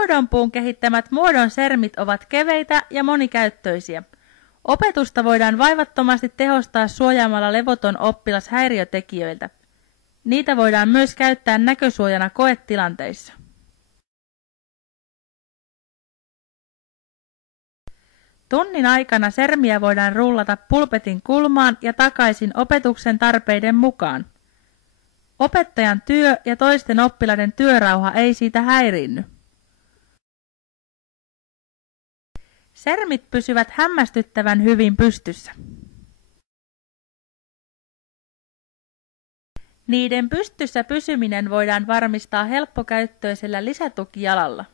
Muodonpuun kehittämät muodon sermit ovat keveitä ja monikäyttöisiä. Opetusta voidaan vaivattomasti tehostaa suojaamalla levoton oppilas häiriötekijöiltä. Niitä voidaan myös käyttää näkösuojana koetilanteissa. Tunnin aikana sermiä voidaan rullata pulpetin kulmaan ja takaisin opetuksen tarpeiden mukaan. Opettajan työ ja toisten oppilaiden työrauha ei siitä häiriinny. Sermit pysyvät hämmästyttävän hyvin pystyssä. Niiden pystyssä pysyminen voidaan varmistaa helppokäyttöisellä lisätukijalalla.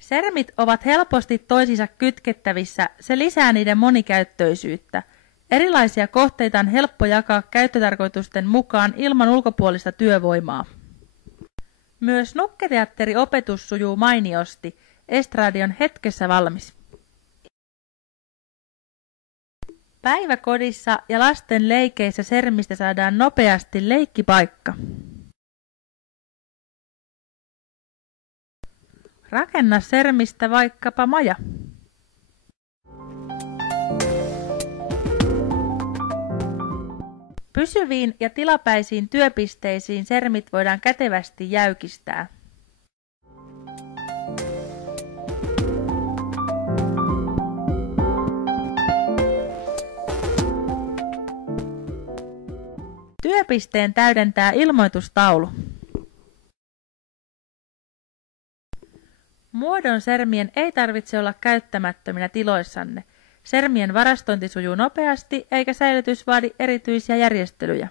Sermit ovat helposti toisiinsa kytkettävissä, se lisää niiden monikäyttöisyyttä. Erilaisia kohteita on helppo jakaa käyttötarkoitusten mukaan ilman ulkopuolista työvoimaa. Myös nukketeatteriopetus sujuu mainiosti. Estradi on hetkessä valmis. Päiväkodissa ja lasten leikeissä sermistä saadaan nopeasti leikkipaikka. Rakenna sermistä vaikkapa maja. Pysyviin ja tilapäisiin työpisteisiin sermit voidaan kätevästi jäykistää. Työpisteen täydentää ilmoitustaulu. Muodon sermien ei tarvitse olla käyttämättöminä tiloissanne. Sermien varastointi sujuu nopeasti eikä säilytys vaadi erityisiä järjestelyjä.